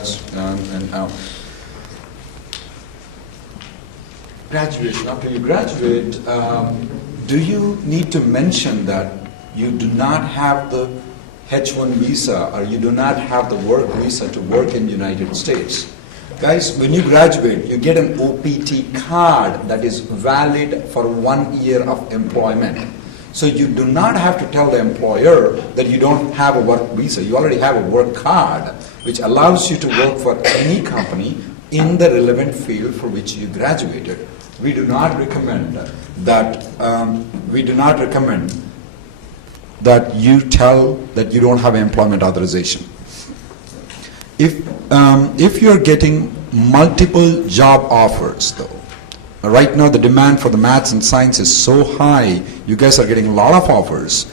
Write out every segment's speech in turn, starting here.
That's graduation. After you graduate, do you need to mention that you do not have the H-1 visa or you do not have the work visa to work in the United States? Guys, when you graduate, you get an OPT card that is valid for 1 year of employment. So you do not have to tell the employer that you don't have a work visa. You already have a work card, which allows you to work for any company in the relevant field for which you graduated. We do not recommend that. That you tell that you don't have employment authorization. If you're getting multiple job offers, though, right now the demand for the maths and science is so high, you guys are getting a lot of offers,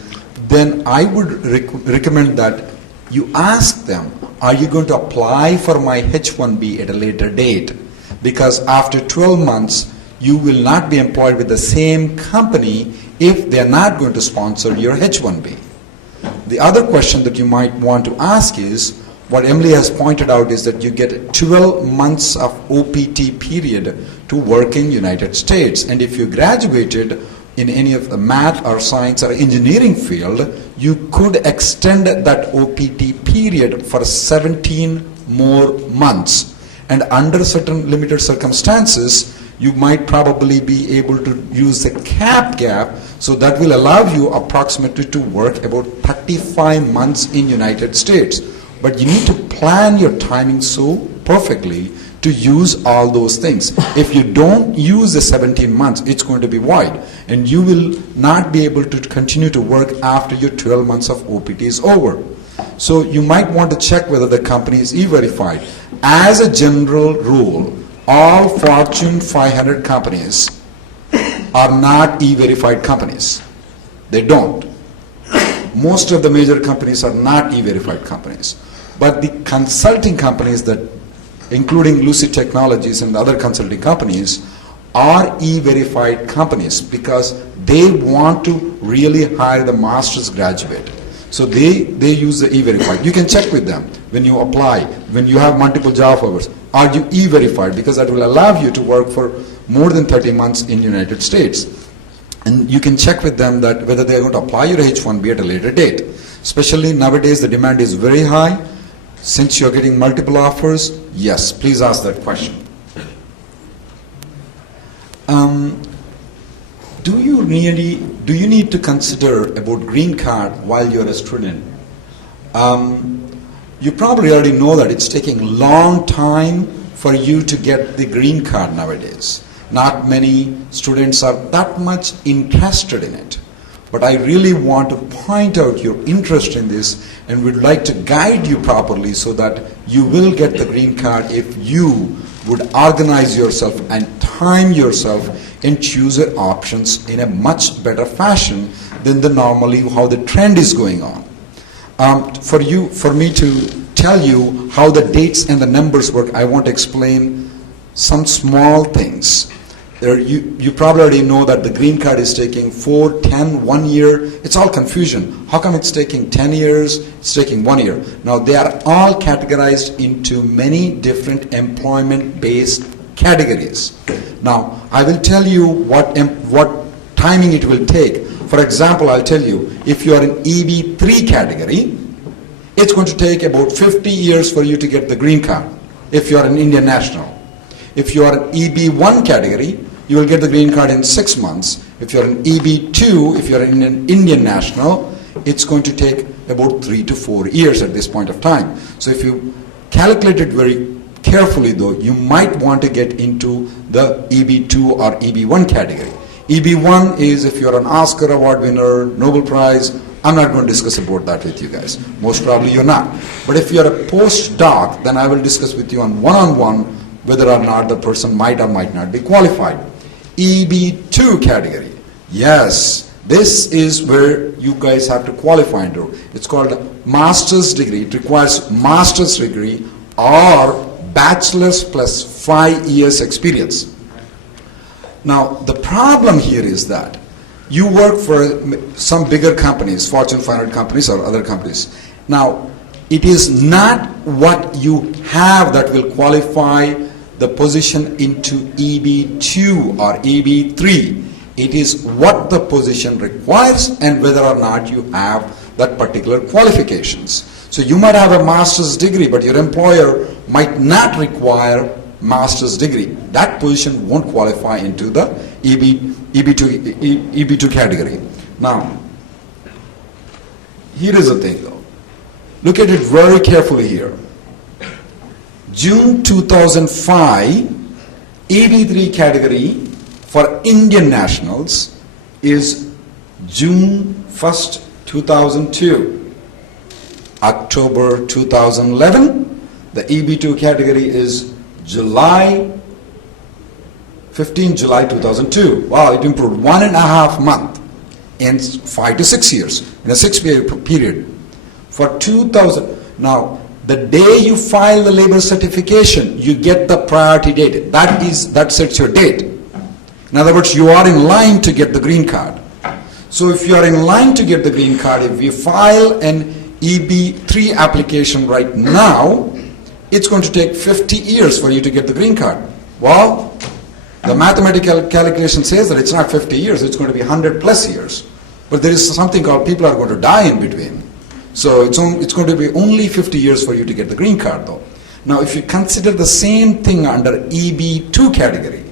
then I would recommend that you ask them, are you going to apply for my H-1B at a later date? Because after 12 months, you will not be employed with the same company if they are not going to sponsor your H-1B. The other question that you might want to ask is, what Emily has pointed out is that you get 12 months of OPT period to work in United States. And if you graduated in any of the math or science or engineering field, you could extend that OPT period for 17 more months. And under certain limited circumstances, you might probably be able to use the cap gap, so that will allow you approximately to work about 35 months in United States. But you need to plan your timing so perfectly to use all those things. If you don't use the 17 months, it's going to be void, and you will not be able to continue to work after your 12 months of OPT is over. So you might want to check whether the company is E-verified. As a general rule, all Fortune 500 companies are not E-verified companies. They don't. Most of the major companies are not E-verified companies. But the consulting companies that, including Lucid Technologies and other consulting companies, are E-verified companies because they want to really hire the master's graduate. So they use the E-verified. You can check with them when you apply, when you have multiple job offers. Are you E-verified? Because that will allow you to work for more than 30 months in the United States. And you can check with them that whether they are going to apply your H-1B at a later date. Especially nowadays, the demand is very high. Since you're getting multiple offers, yes, please ask that question. Do you need to consider about green card while you're a student? You probably already know that it's taking a long time for you to get the green card nowadays. Not many students are that much interested in it. But I really want to point out your interest in this and would like to guide you properly so that you will get the green card if you would organize yourself and time yourself and choose your options in a much better fashion than the normally how the trend is going on. For me to tell you how the dates and the numbers work, I want to explain some small things. You probably already know that the green card is taking 4, 10, 1 year. It's all confusion. How come it's taking 10 years? It's taking 1 year. Now they are all categorized into many different employment-based categories. Now I will tell you what timing it will take. For example, I'll tell you, if you are in EB3 category, it's going to take about 50 years for you to get the green card if you are an Indian national. If you are an EB1 category, you will get the green card in 6 months. If you're an EB2, if you're an Indian national, it's going to take about 3 to 4 years at this point of time. So if you calculate it very carefully though, you might want to get into the EB2 or EB1 category. EB1 is if you're an Oscar award winner, Nobel Prize. I'm not going to discuss about that with you guys. Most probably you're not. But if you're a postdoc, then I will discuss with you on one-on-one whether or not the person might or might not be qualified. EB2 category. Yes, this is where you guys have to qualify into. It's called a master's degree. It requires master's degree or bachelor's plus 5 years experience. Now, the problem here is that you work for some bigger companies, Fortune 500 companies or other companies. Now, it is not what you have that will qualify the position into EB2 or EB3. It is what the position requires and whether or not you have that particular qualifications. So you might have a master's degree, but your employer might not require master's degree. That position won't qualify into the EB2 category. Now, here is the thing though. Look at it very carefully here. June 2005, EB3 category for Indian nationals is June 1st, 2002. October 2011, the EB2 category is July 2002. Wow, it improved 1.5 months in 5 to 6 years, in a 6-year period. For 2000, now the day you file the labor certification, you get the priority date. That sets your date. In other words, you are in line to get the green card. So if you are in line to get the green card, if you file an EB3 application right now, it's going to take 50 years for you to get the green card. Well, the mathematical calculation says that it's not 50 years, it's going to be 100 plus years. But there is something called people are going to die in between. So it's going to be only 50 years for you to get the green card though. Now if you consider the same thing under EB2 category,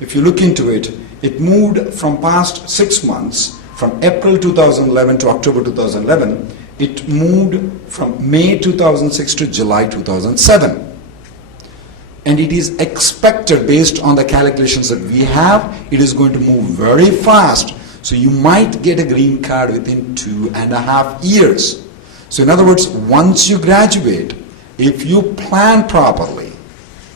if you look into it, it moved from past 6 months, from April 2011 to October 2011, it moved from May 2006 to July 2007. And it is expected, based on the calculations that we have, it is going to move very fast. So you might get a green card within 2.5 years. So in other words, once you graduate, if you plan properly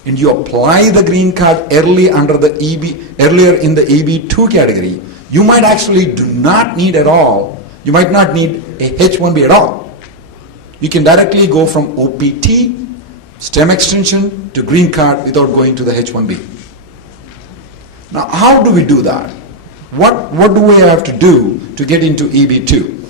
and you apply the green card earlier in the EB2 category, you might actually do not need at all. You might not need a H-1B at all. You can directly go from OPT, STEM extension to green card without going to the H-1B. Now, how do we do that? What do we have to do to get into EB2?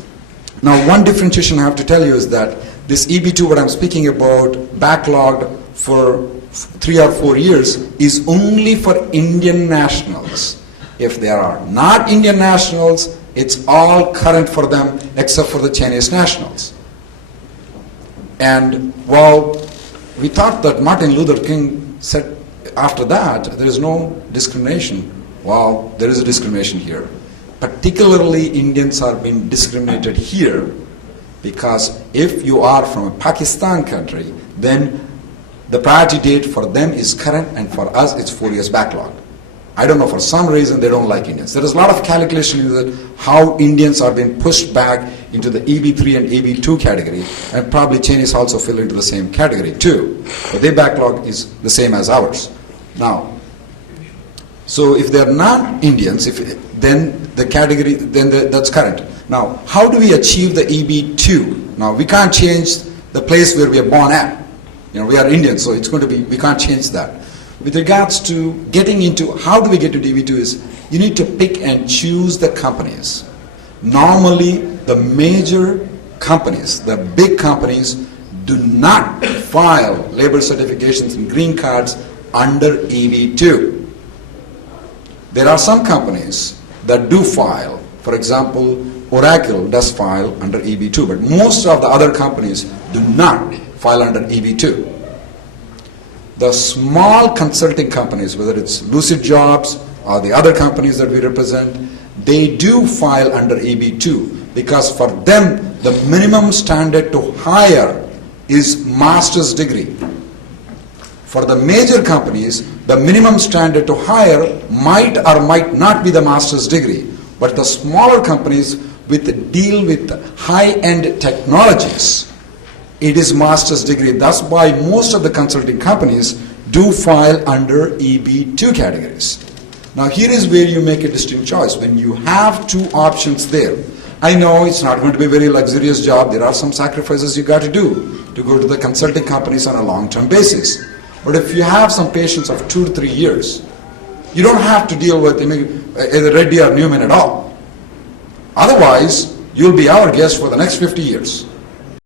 Now, one differentiation I have to tell you is that this EB2, what I'm speaking about, backlogged for 3 or 4 years, is only for Indian nationals. If there are not Indian nationals, it's all current for them except for the Chinese nationals. And while we thought that Martin Luther King said after that there is no discrimination, well, there is a discrimination here. Particularly Indians are being discriminated here because if you are from a Pakistan country, then the priority date for them is current and for us it's 4 years backlog. I don't know, for some reason they don't like Indians. There is a lot of calculation in that how Indians are being pushed back into the EB3 and EB2 category, and probably Chinese also fall into the same category too. But their backlog is the same as ours. Now, so if they're not Indians, then the category, that's current. Now, how do we achieve the EB2? Now, we can't change the place where we are born at. You know, we are Indians, so it's going to be, we can't change that. With regards to getting into, how do we get to EB2 is, you need to pick and choose the companies. Normally, the major companies, the big companies, do not file labor certifications and green cards under EB2. There are some companies that do file. For example, Oracle does file under EB2, but most of the other companies do not file under EB2. The small consulting companies, whether it's Lucid Jobs or the other companies that we represent, they do file under EB2 because for them the minimum standard to hire is master's degree. For the major companies, the minimum standard to hire might or might not be the master's degree, but the smaller companies deal with high-end technologies, it is master's degree. That's why most of the consulting companies do file under EB2 categories. Now here is where you make a distinct choice. When you have two options there, I know it's not going to be a very luxurious job. There are some sacrifices you got to do to go to the consulting companies on a long-term basis. But if you have some patience of 2 to 3 years, you don't have to deal with either Reddy or Newman at all. Otherwise, you'll be our guest for the next 50 years.